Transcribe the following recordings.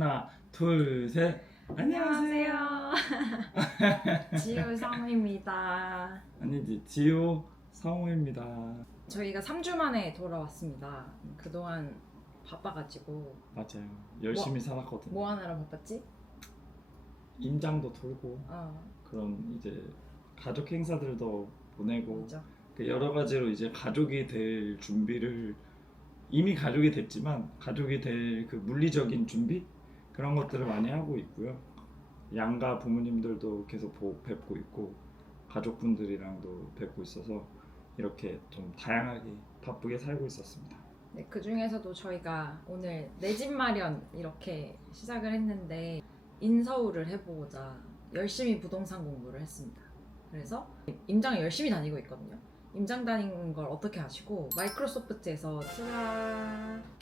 하나, 둘, 셋. 안녕하세요. 지우 성우입니다. 아니지, 지호 성우입니다. 저희가 3주 만에 돌아왔습니다. 그동안 바빠가지고 맞아요. 열심히 살았거든요. 뭐 하느라 바빴지? 임장도 돌고 그런 이제 가족 행사들도 보내고 맞아. 그 여러 가지로 이제 가족이 될 준비를 이미 가족이 됐지만 가족이 될 그 물리적인 준비 그런 것들을 많이 하고 있고요. 양가 부모님들도 계속 뵙고 있고 가족분들이랑도 뵙고 있어서 이렇게 좀 다양하게 바쁘게 살고 있었습니다. 네, 그 중에서도 저희가 오늘 내 집 마련 이렇게 시작을 했는데 인서울을 해보고자 열심히 부동산 공부를 했습니다. 그래서 임장을 열심히 다니고 있거든요. 임장 다니는 걸 어떻게 하시고 마이크로소프트에서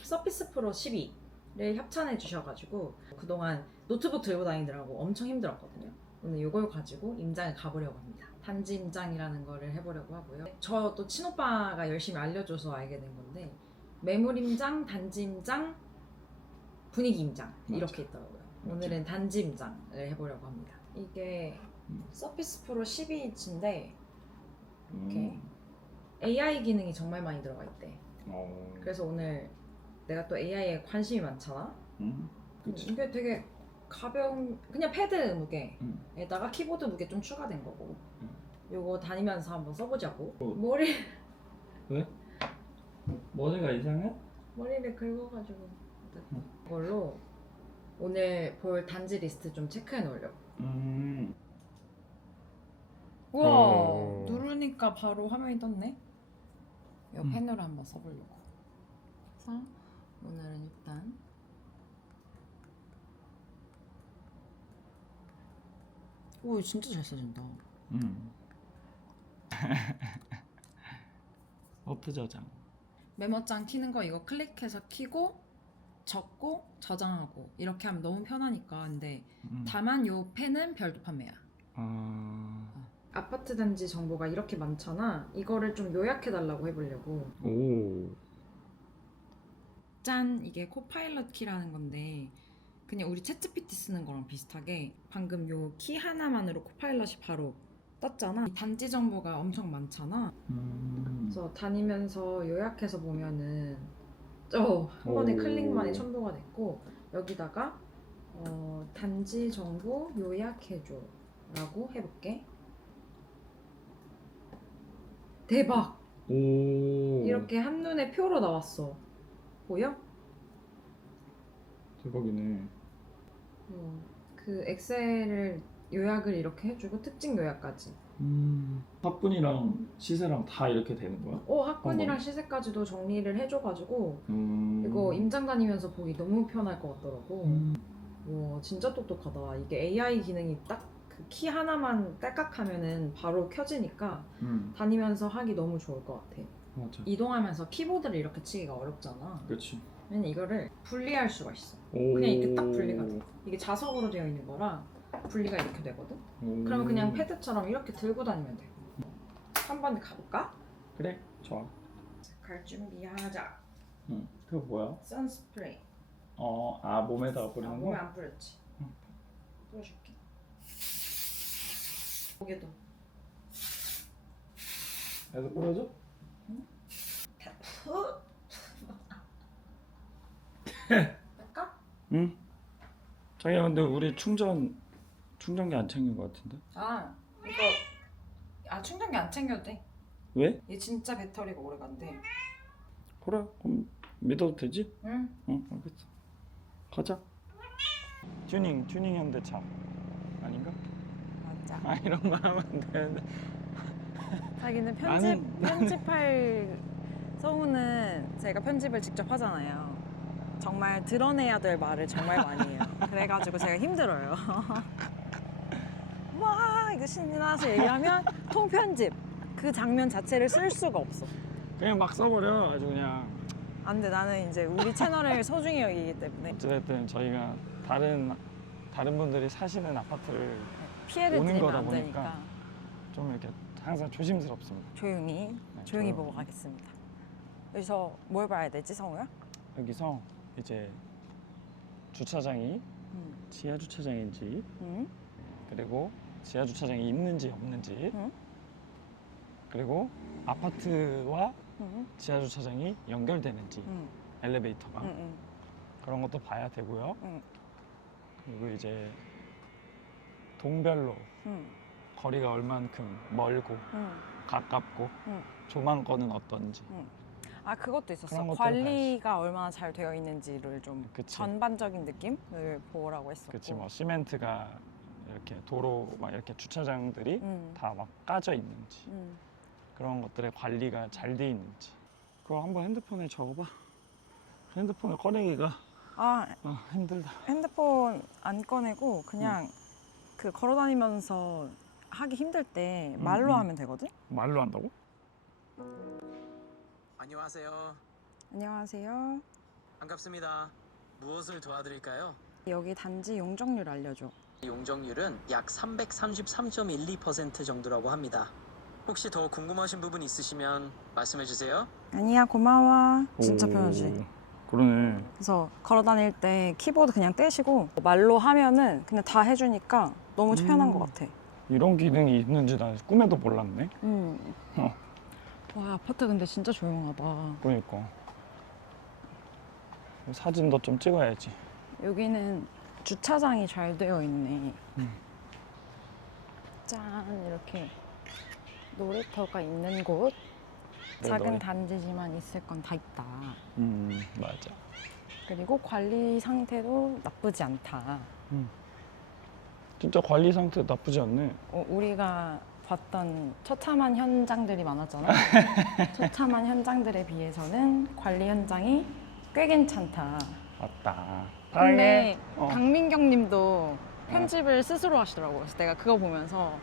서피스 프로 12를 협찬해 주셔가지고 그동안 노트북 들고 다니느라고 엄청 힘들었거든요. 오늘 이걸 가지고 임장에 가보려고 합니다. 단지 임장이라는 거를 해보려고 하고요. 저도 친오빠가 열심히 알려줘서 알게 된 건데 매물 임장, 단지 임장, 분위기 임장 이렇게 있더라고요. 오늘은 단지 임장을 해보려고 합니다. 이게 서피스 프로 12인치인데 이렇게 AI 기능이 정말 많이 들어가 있대. 그래서 오늘 내가 또 AI에 관심이 많잖아. 그치. 이게 되게 가벼운 그냥 패드 무게에다가 키보드 무게 좀 추가된 거고. 요거 다니면서 한번 써보자고. 머리 왜? 머리가 이상해? 머리를 긁어가지고 이걸로 오늘 볼 단지 리스트 좀 체크해 놓으려고. 우와 누르니까 바로 화면이 떴네. 이 펜으로 한번 써보려고. 그래서 오늘은 일단 오 진짜 잘 써진다. 워드 저장. 메모장 키는 거 이거 클릭해서 키고 적고 저장하고 이렇게 하면 너무 편하니까. 근데 다만 요 펜은 별도 판매야. 아파트 단지 정보가 이렇게 많잖아. 이거를 좀 요약해 달라고 해보려고. 오. 짠! 이게 코파일럿 키라는 건데 그냥 우리 챗GPT 쓰는 거랑 비슷하게 방금 요 키 하나만으로 코파일럿이 바로 떴잖아. 이 단지 정보가 엄청 많잖아. 그래서 다니면서 요약해서 보면은 한 번에 클릭만에 첨부가 됐고 여기다가 단지 정보 요약해줘 라고 해볼게. 대박! 오. 이렇게 한눈에 표로 나왔어. 보여? 대박이네. 그 엑셀을 요약을 이렇게 해주고 특징 요약까지. 학군이랑 시세랑 다 이렇게 되는 거야? 학군이랑 시세까지도 정리를 해줘가지고 이거 임장 다니면서 보기 너무 편할 것 같더라고. 와 진짜 똑똑하다. 이게 AI 기능이 딱 그 키 하나만 딸깍하면은 바로 켜지니까 다니면서 하기 너무 좋을 것 같아. 맞아. 이동하면서 키보드를 이렇게 치기가 어렵잖아. 그렇지. 왜냐면 이거를 분리할 수가 있어. 오. 그냥 이렇게 딱 분리가 돼. 이게 자석으로 되어 있는 거라 분리가 이렇게 되거든. 그러면 그냥 패드처럼 이렇게 들고 다니면 돼. 한번 가볼까? 그래. 좋아. 갈 준비하자. 그거 뭐야? 선스프레이. 몸에다가 뿌리는 거? 몸에 안 뿌렸지. 뿌려줄게. 목에도. 그래서 뿌려줘? 할까? 응. 자기야 근데 우리 충전기 안 챙긴 것 같은데? 이거 충전기 안 챙겨도 돼. 왜? 얘 진짜 배터리가 오래 간대. 그래. 그럼 믿어도 되지? 응. 응, 알겠어. 가자. 튜닝 현대차 아닌가? 맞아. 이런 거 하면 안 되는데. 자기는 나는- 편집할 성우는 제가 편집을 직접 하잖아요. 정말 드러내야 될 말을 정말 많이 해요. 그래가지고 제가 힘들어요. 와 이거 신이 나서 얘기하면 통편집 그 장면 자체를 쓸 수가 없어. 그냥 막 써버려 아주 그냥. 안 돼. 나는 이제 우리 채널을 소중히 여기기 때문에 어쨌든 저희가 다른 분들이 사시는 아파트를 피해를 오는 드리면 거다 안 보니까 되니까 좀 이렇게 항상 조심스럽습니다. 조용히 조용히. 보고 가겠습니다. 여기서 뭘 봐야 되지 성우야? 여기서 이제 주차장이 지하 주차장인지 그리고 지하 주차장이 있는지 없는지 그리고 아파트와 지하 주차장이 연결되는지 엘리베이터가 그런 것도 봐야 되고요. 그리고 이제 동별로 거리가 얼만큼 멀고 가깝고 조망권은 어떤지 아 그것도 그런 있었어. 것들을 관리가 얼마나 잘 되어 있는지를 좀 그치. 전반적인 느낌을 보라고 했었고. 그치 뭐 시멘트가 이렇게 도로 막 이렇게 주차장들이 다 막 까져 있는지 그런 것들의 관리가 잘 돼 있는지 그거 한번 핸드폰에 적어봐. 핸드폰을 꺼내기가 아 힘들다. 핸드폰 안 꺼내고 그냥 그 걸어다니면서 하기 힘들 때 말로 하면 되거든. 말로 한다고? 안녕하세요. 안녕하세요. 반갑습니다. 무엇을 도와드릴까요? 여기 단지 용적률 알려줘. 용적률은 약 333.12% 정도라고 합니다. 혹시 더 궁금하신 부분 있으시면 말씀해 주세요. 아니야 고마워. 진짜 오, 편하지. 그러네. 그래서 걸어다닐 때 키보드 그냥 떼시고 말로 하면은 그냥 다 해주니까 너무 편한 것 같아. 이런 기능이 있는지 난 꿈에도 몰랐네. 어. 와 아파트 근데 진짜 조용하다. 그러니까 사진도 좀 찍어야지. 여기는 주차장이 잘 되어 있네. 짠 이렇게 놀이터가 있는 곳. 네, 작은 놀이. 단지지만 있을 건 다 있다. 맞아. 그리고 관리 상태도 나쁘지 않다. 진짜 관리 상태 나쁘지 않네. 우리가 봤던 처참한 현장들이 많았잖아. 처참한 현장들에 비해서는 관리 현장이 꽤 괜찮다. 맞다. 근데 어. 강민경 님도 편집을 스스로 하시더라고. 그래서 내가 그거 보면서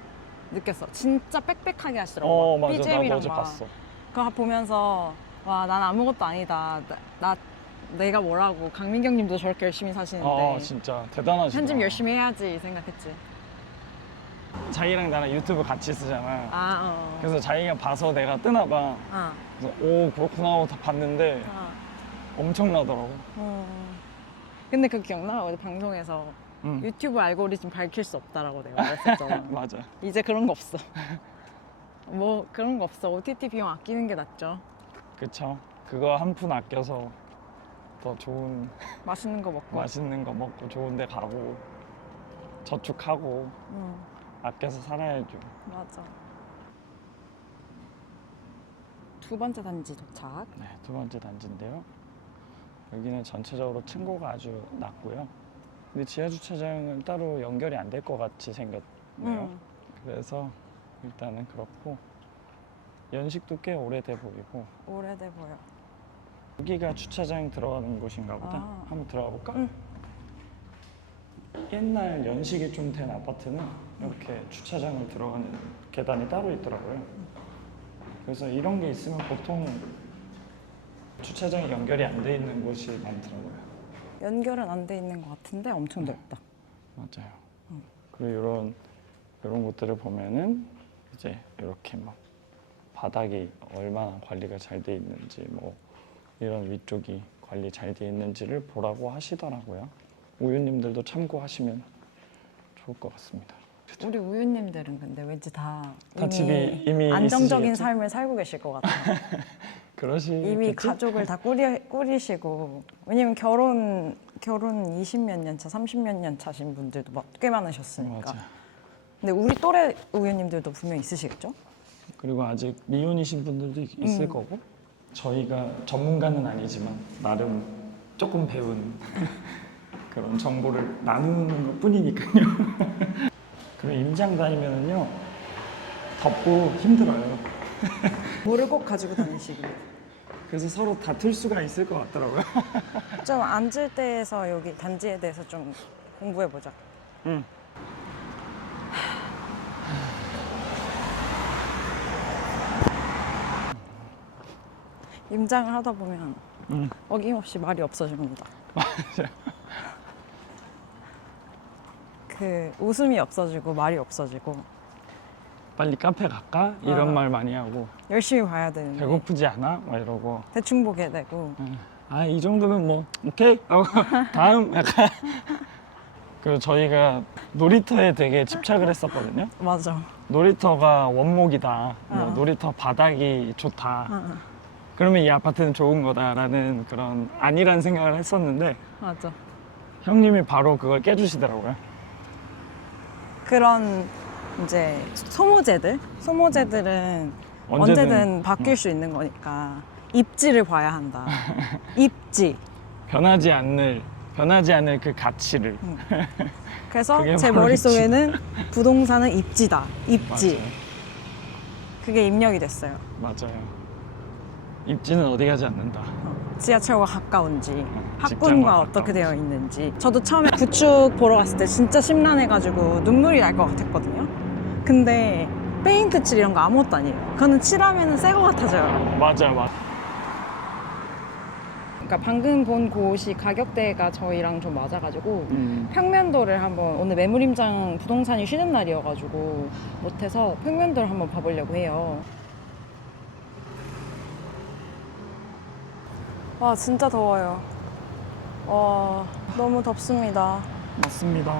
느꼈어. 진짜 빽빽하게 하시더라고. 맞아. 나도 BGM이랑 어제 막. 봤어. 그거 보면서 와, 난 아무것도 아니다. 내가 뭐라고. 강민경 님도 저렇게 열심히 사시는데 진짜 대단하시다. 편집 열심히 해야지 생각했지. 자기랑 나랑 유튜브 같이 쓰잖아. 아, 그래서 자기가 봐서 내가 뜨나 봐. 그래서 오 그렇구나 하고 다 봤는데 엄청나더라고. 근데 그거 기억나? 어제 방송에서 유튜브 알고리즘 밝힐 수 없다라고 내가 말했었잖아. 맞아. 이제 그런 거 없어. 뭐 그런 거 없어. OTT 비용 아끼는 게 낫죠. 그쵸. 그거 한 푼 아껴서 더 좋은 맛있는 거 먹고. 맛있는 거 먹고 좋은 데 가고 저축하고 아껴서 살아야죠. 맞아. 두 번째 단지 도착. 네, 두 번째 단지인데요. 여기는 전체적으로 층고가 아주 낮고요. 근데 지하 주차장은 따로 연결이 안 될 것 같이 생겼네요. 그래서 일단은 그렇고 연식도 꽤 오래돼 보이고 오래돼 보여. 여기가 주차장 들어가는 곳인가 보다. 한번 들어가 볼까? 옛날 연식이 좀 된 아파트는 이렇게 주차장을 들어가는 계단이 따로 있더라고요. 그래서 이런 게 있으면 보통 주차장이 연결이 안 돼 있는 곳이 많더라고요. 연결은 안 돼 있는 것 같은데 엄청 넓다. 맞아요. 그리고 이런 곳들을 보면은 이제 이렇게 막 바닥이 얼마나 관리가 잘 돼 있는지 뭐 이런 위쪽이 관리 잘 돼 있는지를 보라고 하시더라고요. 우유님들도 참고하시면 좋을 것 같습니다. 우리 우유님들은 근데 왠지 다 집이 이미 안정적인 있으시겠죠? 삶을 살고 계실 것 같아. 그러시겠지? 이미 가족을 다 꾸리시고. 왜냐면 결혼 20몇 년 차, 30몇 년 차신 분들도 꽤 많으셨으니까. 맞아. 근데 우리 또래 우유님들도 분명 있으시겠죠? 그리고 아직 미혼이신 분들도 있을 거고 저희가 전문가는 아니지만 나름 조금 배운 그런 정보를 나누는 것 뿐이니까요. 그리고 임장 다니면은요 덥고 힘들어요. 물을 꼭 가지고 다니시기. 그래서 서로 다툴 수가 있을 것 같더라고요. 좀 앉을 때에서 여기 단지에 대해서 좀 공부해 보자. 응. 임장을 하다 보면 어김없이 말이 없어집니다. 맞아요. 그 웃음이 없어지고 말이 없어지고 빨리 카페 갈까? 이런 말 많이 하고 열심히 봐야 되는데 배고프지 않아? 막 이러고 대충 보게 되고 아, 이 정도면 뭐 오케이 하고 다음 약간. 그리고 저희가 놀이터에 되게 집착을 했었거든요. 맞아. 놀이터가 원목이다, 뭐 어. 놀이터 바닥이 좋다, 어, 그러면 이 아파트는 좋은 거다라는 그런 아니란 생각을 했었는데 맞아. 형님이 바로 그걸 깨주시더라고요. 그런 이제 소모재들은 언제든 바뀔 수 있는 거니까 입지를 봐야 한다. 입지. 변하지 않을 그 가치를. 그래서 그게 제 바로 머릿속에는 부동산은 입지다. 입지. 맞아요. 그게 입력이 됐어요. 맞아요. 입지는 어디 가지 않는다. 지하철과 가까운지, 직장과 학군과 어떻게 되어 있는지. 저도 처음에 구축 보러 갔을 때 진짜 심란해가지고 눈물이 날 것 같았거든요. 근데 페인트 칠 이런 거 아무것도 아니에요. 그거는 칠하면 새 거 같아져요. 맞아. 그러니까 방금 본 곳이 가격대가 저희랑 좀 맞아가지고 평면도를 한번, 오늘 매물임장 부동산이 쉬는 날이어가지고 못해서 평면도를 한번 봐보려고 해요. 와, 진짜 더워요. 와, 너무 덥습니다. 맞습니다.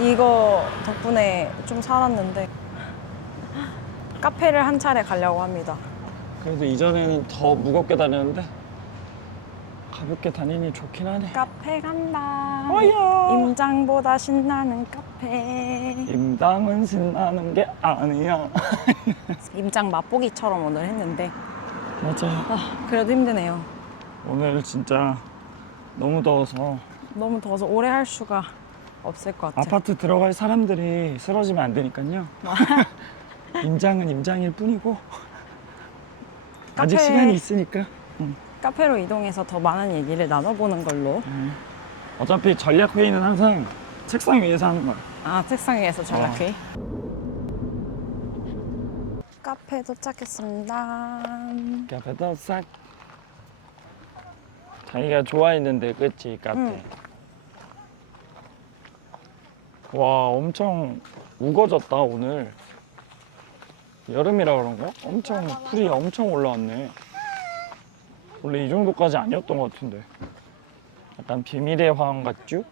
이거 덕분에 좀 살았는데 카페를 한 차례 가려고 합니다. 그래도 이전에는 더 무겁게 다녔는데 가볍게 다니니 좋긴 하네. 카페 간다. 어야. 임장보다 신나는 카페. 임당은 신나는 게 아니야. 임장 맛보기처럼 오늘 했는데 맞아요. 그래도 힘드네요. 오늘 진짜 너무 더워서 너무 더워서 오래 할 수가 없을 것 같아요. 아파트 들어갈 사람들이 쓰러지면 안 되니까요. 임장은 임장일 뿐이고 아직 카페- 시간이 있으니까. 카페로 이동해서 더 많은 얘기를 나눠보는 걸로. 어차피 전략 회의는 항상 책상 위에서 하는 거야. 아, 책상 위에서 전략회의. 카페 도착했습니다. 카페도 싹. 자기가 좋아했는데 그치 카페. 응. 와, 엄청 우거졌다 오늘. 여름이라 그런가? 엄청 풀이 엄청 올라왔네. 원래 이 정도까지 아니었던 것 같은데. 약간 비밀의 화원 같죠?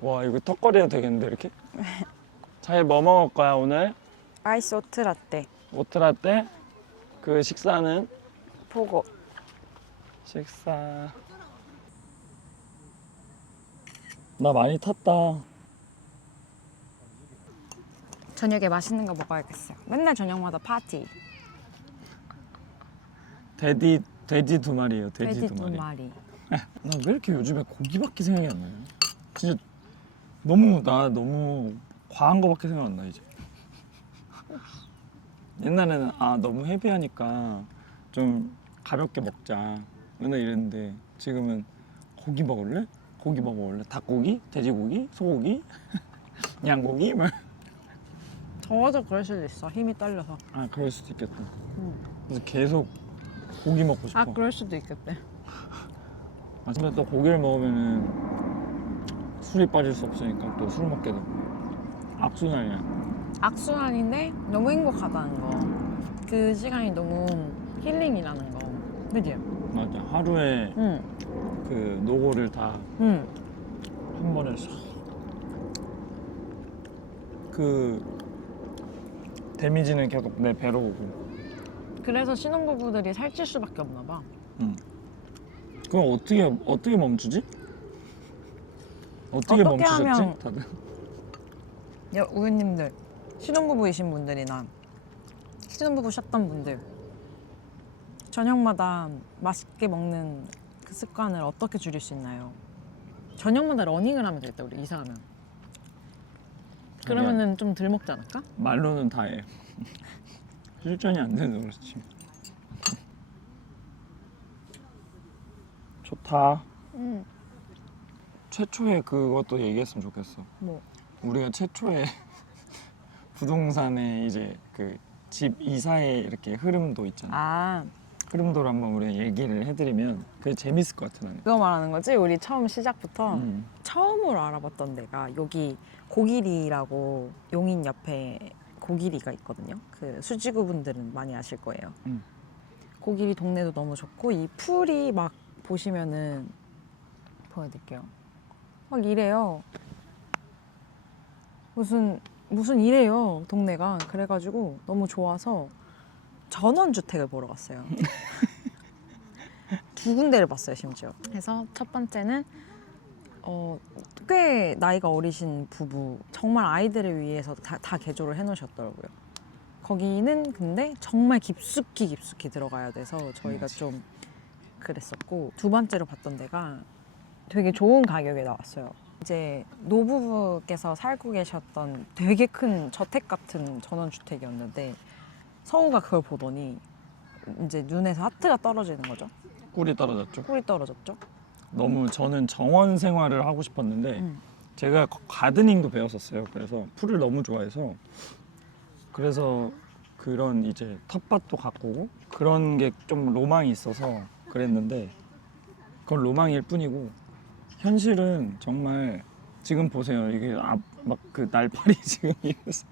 와, 이거 턱걸이도 되겠는데 이렇게? 자기 뭐 먹을 거야 오늘? 아이스 오트라떼. 오트라떼? 그 식사는? 보고. 식사. 나 많이 탔다. 저녁에 맛있는 거 먹어야겠어요. 맨날 저녁마다 파티. 돼지 두 마리예요. 돼지 돼지 두 두 마리. 마리. 나 왜 이렇게 요즘에 고기밖에 생각이 안 나요? 진짜 너무 과한 거밖에 생각 안 나 이제. 옛날에는 너무 헤비하니까 좀 가볍게 먹자 맨날 이랬는데 지금은 고기 먹을래? 고기 먹을래? 닭고기? 돼지고기? 소고기? 양고기? 막. 더워서 그럴 수도 있어. 힘이 딸려서. 그럴 수도 있겠다. 응. 그래서 계속 고기 먹고 싶어. 그럴 수도 있겠대. 아침에 또 고기를 먹으면은 술이 빠질 수 없으니까 또 술 먹게 되고 악순환이야. 악순환인데 너무 행복하다는 거. 그 시간이 너무 힐링이라는 거. 그지? 맞아. 하루에 응. 그 노고를 다 응. 한 번에 싹. 그 데미지는 계속 내 배로 오고. 그래서 신혼부부들이 살찔 수밖에 없나 봐. 그럼 어떻게 멈추지? 어떻게 어떻게 멈추셨지? 하면- 다들. 우유님들, 신혼부부이신 분들이나 신혼부부셨던 분들, 저녁마다 맛있게 먹는 그 습관을 어떻게 줄일 수 있나요? 저녁마다 러닝을 하면 되겠다, 우리 이사 가면. 그러면은 좀 덜 먹지 않을까? 말로는 다 해. 실전이 안 돼서 그렇지. 좋다. 응. 최초에 그것도 얘기했으면 좋겠어. 뭐? 우리가 최초에 부동산에 이제 그 집 이사의 이렇게 흐름도 있잖아. 아, 흐름도를 한번 우리가 얘기를 해드리면 그게 재밌을 것 같아 나는. 그거 말하는 거지? 우리 처음 시작부터 처음으로 알아봤던 데가 여기 고길이라고 용인 옆에 고길이가 있거든요. 그 수지구분들은 많이 아실 거예요. 음. 고길이 동네도 너무 좋고 이 풀이 막 보시면은 보여드릴게요. 막 이래요. 무슨 이래요 동네가. 그래가지고 너무 좋아서 전원주택을 보러 갔어요. 두 군데를 봤어요 심지어. 그래서 첫 번째는 꽤 나이가 어리신 부부, 정말 아이들을 위해서 다 개조를 해놓으셨더라고요. 거기는 근데 정말 깊숙이 들어가야 돼서 저희가 맞아. 좀 그랬었고, 두 번째로 봤던 데가 되게 좋은 가격에 나왔어요. 이제 노부부께서 살고 계셨던 되게 큰 저택 같은 전원주택이었는데 성우가 그걸 보더니 이제 눈에서 하트가 떨어지는 거죠. 꿀이 떨어졌죠. 꿀이 떨어졌죠. 너무 저는 정원 생활을 하고 싶었는데 음. 제가 가드닝도 배웠었어요. 그래서 풀을 너무 좋아해서 그래서 그런 이제 텃밭도 가꾸고 그런 게 좀 로망이 있어서 그랬는데 그건 로망일 뿐이고 현실은 정말 지금 보세요. 이게 막 그 날파리 지금 이래서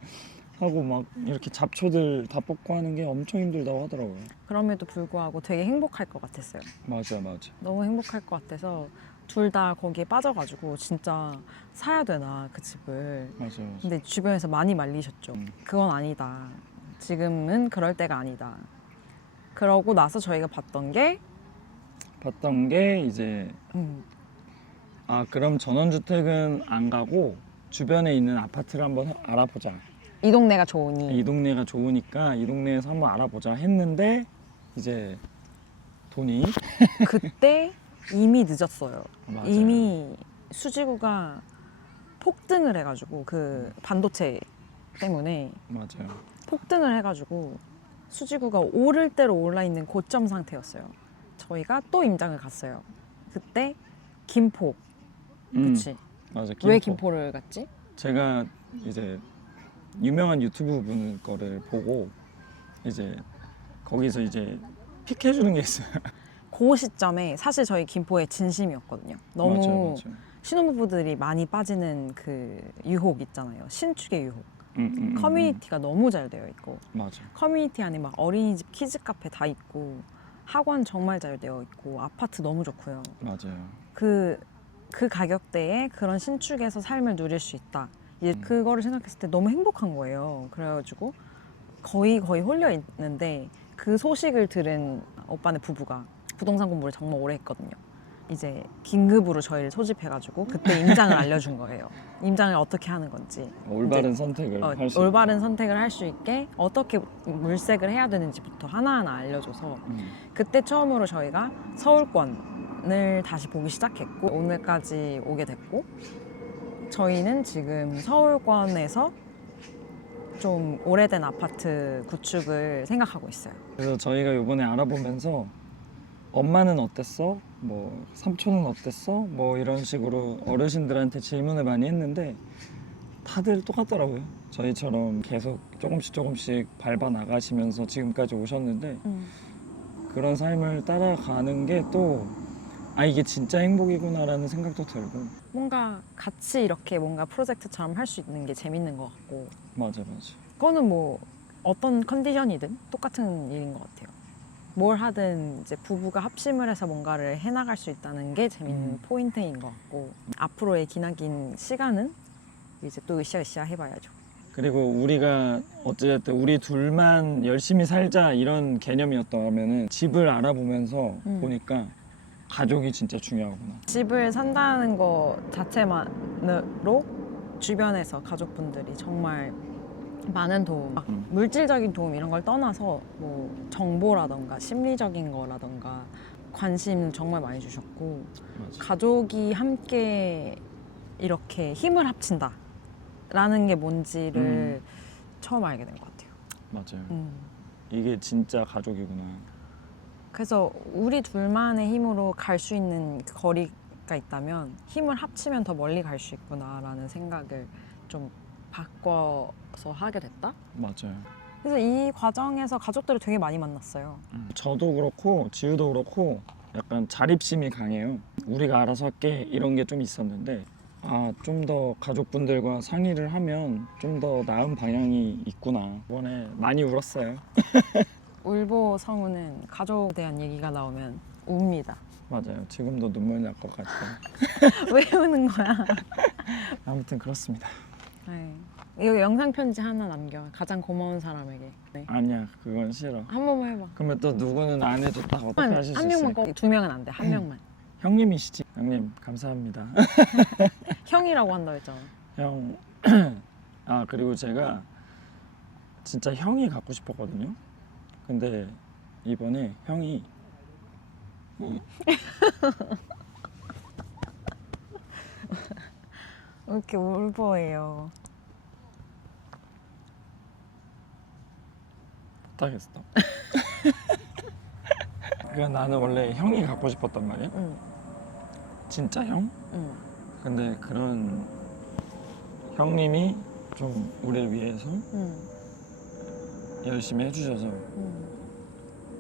하고 막 이렇게 잡초들 다 뽑고 하는 게 엄청 힘들다고 하더라고요. 그럼에도 불구하고 되게 행복할 것 같았어요. 맞아. 너무 행복할 것 같아서 둘 다 거기에 빠져가지고 진짜 사야 되나 그 집을. 맞아. 근데 주변에서 많이 말리셨죠. 그건 아니다. 지금은 그럴 때가 아니다. 그러고 나서 저희가 봤던 게 이제 그럼 전원주택은 안 가고 주변에 있는 아파트를 한번 알아보자. 이 동네가 좋으니. 이 동네가 좋으니까 이 동네에서 한번 알아보자 했는데 이제 돈이 그때 이미 늦었어요. 맞아요. 이미 수지구가 폭등을 해가지고 그 반도체 때문에 맞아요. 폭등을 해가지고 수지구가 오를 대로 올라 있는 고점 상태였어요. 저희가 또 임장을 갔어요. 그때 김포. 그치? 맞아. 왜 김포를 갔지? 제가 이제 유명한 유튜브 분 거를 보고 이제 거기서 이제 픽해주는 게 있어요. 그 시점에 사실 저희 김포의 진심이었거든요. 너무 맞아요. 신혼부부들이 많이 빠지는 그 유혹 있잖아요. 신축의 유혹. 커뮤니티가 너무 잘 되어 있고, 맞아. 커뮤니티 안에 막 어린이집 키즈 카페 다 있고, 학원 정말 잘 되어 있고, 아파트 너무 좋고요. 맞아요. 그 가격대에 그런 신축에서 삶을 누릴 수 있다. 이제 그거를 생각했을 때 너무 행복한 거예요. 그래가지고 거의 홀려 있는데 그 소식을 들은 오빠네 부부가 부동산 공부를 정말 오래 했거든요. 이제 긴급으로 저희를 소집해가지고 그때 임장을 알려준 거예요. 임장을 어떻게 하는 건지, 올바른 선택을 할 수 올바른 선택을 할 수 있게 어떻게 물색을 해야 되는지부터 하나하나 알려줘서 그때 처음으로 저희가 서울권을 다시 보기 시작했고 오늘까지 오게 됐고, 저희는 지금 서울권에서 좀 오래된 아파트 구축을 생각하고 있어요. 그래서 저희가 이번에 알아보면서 엄마는 어땠어? 뭐 삼촌은 어땠어? 뭐 이런 식으로 어르신들한테 질문을 많이 했는데 다들 똑같더라고요. 저희처럼 계속 조금씩 밟아 나가시면서 지금까지 오셨는데 그런 삶을 따라가는 게 또 이게 진짜 행복이구나라는 생각도 들고. 뭔가 같이 이렇게 뭔가 프로젝트처럼 할 수 있는 게 재밌는 것 같고, 맞아. 그거는 뭐 어떤 컨디션이든 똑같은 일인 것 같아요. 뭘 하든 이제 부부가 합심을 해서 뭔가를 해나갈 수 있다는 게 재밌는 포인트인 것 같고, 앞으로의 기나긴 시간은 이제 또 으쌰으쌰 해봐야죠. 그리고 우리가 어쨌든 우리 둘만 열심히 살자 이런 개념이었다면은 집을 알아보면서 보니까 가족이 진짜 중요하구나. 집을 산다는 거 자체만으로 주변에서 가족분들이 정말 많은 도움, 막 물질적인 도움 이런 걸 떠나서 뭐 정보라던가 심리적인 거라던가 관심 정말 많이 주셨고, 맞아. 가족이 함께 이렇게 힘을 합친다 라는 게 뭔지를 처음 알게 된 것 같아요. 맞아요. 이게 진짜 가족이구나. 그래서 우리 둘만의 힘으로 갈 수 있는 그 거리가 있다면 힘을 합치면 더 멀리 갈 수 있구나라는 생각을 좀 바꿔서 하게 됐다? 맞아요. 그래서 이 과정에서 가족들을 되게 많이 만났어요. 저도 그렇고 지우도 그렇고 약간 자립심이 강해요. 우리가 알아서 할게 이런 게 좀 있었는데 좀 더 가족분들과 상의를 하면 좀 더 나은 방향이 있구나. 이번에 많이 울었어요. 울보 성우는 가족에 대한 얘기가 나오면 웁니다. 맞아요. 지금도 눈물 날 것 같아요. 왜 우는 거야? 아무튼 그렇습니다. 네. 이거 영상 편지 하나 남겨. 가장 고마운 사람에게. 네. 아니야, 그건 싫어. 한 번만 해봐. 그러면 또 누구는 안 해줬다가 어떻게 하실 수 한 있어요? 명만 꼭. 두 명은 안 돼. 한 명만. 형님이시지? 형님 감사합니다. 형이라고 한다고 했잖아. 형. 그리고 제가 진짜 형이 갖고 싶었거든요. 근데 이번에 형이 왜 이렇게 울보예요? 못하겠어. 그러니까 나는 원래 형이 갖고 싶었단 말이야. 응. 진짜 형? 응. 근데 그런 형님이 좀 우리를 위해서 응. 열심히 해주셔서 응.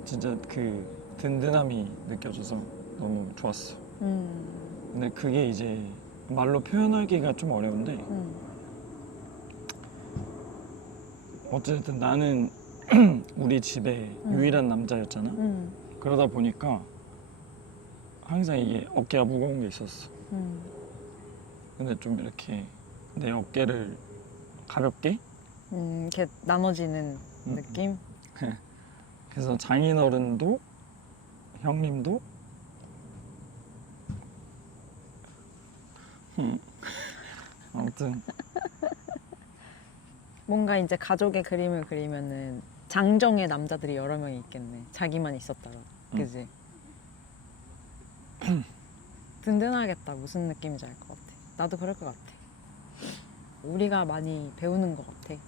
진짜 그 든든함이 느껴져서 너무 좋았어. 응. 근데 그게 이제 말로 표현하기가 좀 어려운데 응. 어쨌든 나는 우리 집에 유일한 남자였잖아. 응. 그러다 보니까 항상 이게 어깨가 무거운 게 있었어. 응. 근데 좀 이렇게 내 어깨를 가볍게 이렇게 나눠지는 느낌? 그래서 장인어른도 형님도 아무튼 뭔가 이제 가족의 그림을 그리면은 장정의 남자들이 여러 명이 있겠네. 자기만 있었다가. 그지? 든든하겠다. 무슨 느낌인지 알 것 같아. 나도 그럴 것 같아. 우리가 많이 배우는 것 같아.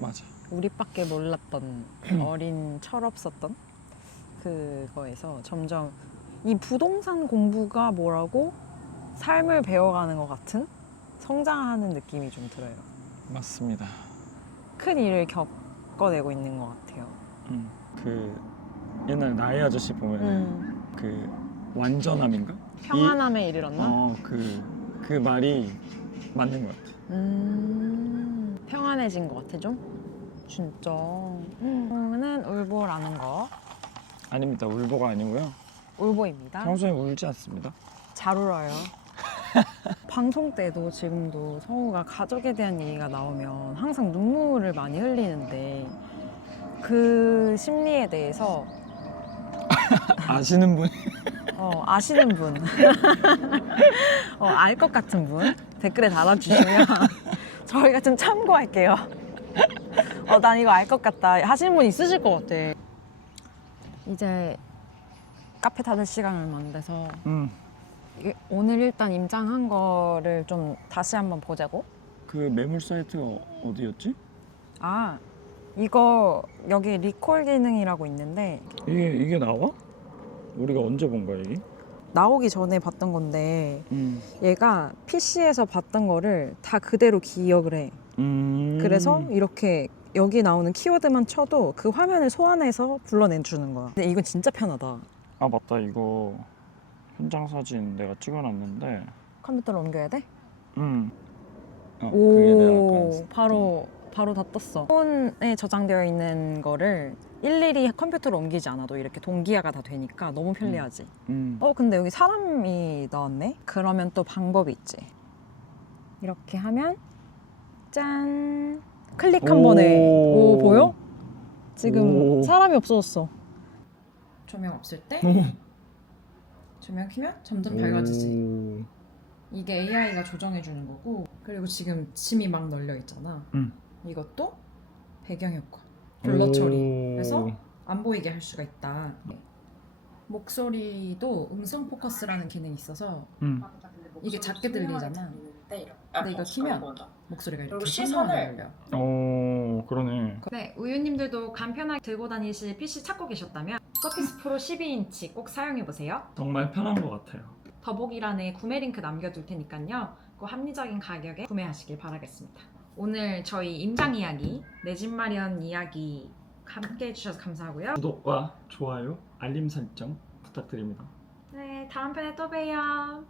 맞아. 우리밖에 몰랐던 어린 철없었던 그거에서 점점 이 부동산 공부가 뭐라고 삶을 배워가는 것 같은 성장하는 느낌이 좀 들어요. 맞습니다. 큰 일을 겪어내고 있는 것 같아요. 그 옛날 나의 아저씨 보면 그 완전함인가? 평안함에 이르렀나? 그 말이 맞는 것 같아. 평안해진 것 같아 좀? 진짜. 는 울보라는 거. 아닙니다. 울보가 아니고요. 울보입니다. 평소에 울지 않습니다. 잘 울어요. 방송 때도 지금도 성우가 가족에 대한 얘기가 나오면 항상 눈물을 많이 흘리는데 그 심리에 대해서 아시는 분이 아시는 분, 알 것 같은 분 댓글에 달아주시면 저희가 좀 참고할게요. 난 이거 알 것 같다 하시는 분 있으실 것 같아. 이제 카페 닫을 시간 얼마 안 돼서 오늘 일단 임장한 거를 좀 다시 한번 보자고. 그 매물 사이트가 어디였지? 이거 여기 리콜 기능이라고 있는데 이게 나와? 우리가 언제 본 거야 이게? 나오기 전에 봤던 건데 얘가 PC에서 봤던 거를 다 그대로 기억을 해. 그래서 이렇게 여기 나오는 키워드만 쳐도 그 화면을 소환해서 불러내주는 거야. 근데 이건 진짜 편하다. 맞다. 이거 현장 사진 내가 찍어놨는데 컴퓨터로 옮겨야 돼? 그게 내가 오, 바로 다 떴어. 폰에 저장되어 있는 거를 일일이 컴퓨터로 옮기지 않아도 이렇게 동기화가 다 되니까 너무 편리하지. 근데 여기 사람이 나왔네? 그러면 또 방법이 있지. 이렇게 하면 짠! 클릭 한 번에. 오, 보여? 지금 사람이 없어졌어. 조명 없을 때 조명 켜면 점점 밝아지지. 이게 AI가 조정해주는 거고, 그리고 지금 침이 막 널려 있잖아. 이것도 배경 효과, 블러 처리. 그래서 안 보이게 할 수가 있다. 목소리도 음성 포커스라는 기능이 있어서 이게 작게 들리잖아. 근데 이거 키면 목소리가 이렇게 선명하게 들려. 그러네. 네, 우유님들도 간편하게 들고 다니실 PC 찾고 계셨다면 서피스 프로 12인치 꼭 사용해보세요. 정말 편한 것 같아요. 더보기란에 구매 링크 남겨둘 테니까요. 그 합리적인 가격에 구매하시길 바라겠습니다. 오늘 저희 임장 이야기, 내 집 마련 이야기 함께 해주셔서 감사하고요. 구독과 좋아요, 알림 설정 부탁드립니다. 네, 다음 편에 또 봬요.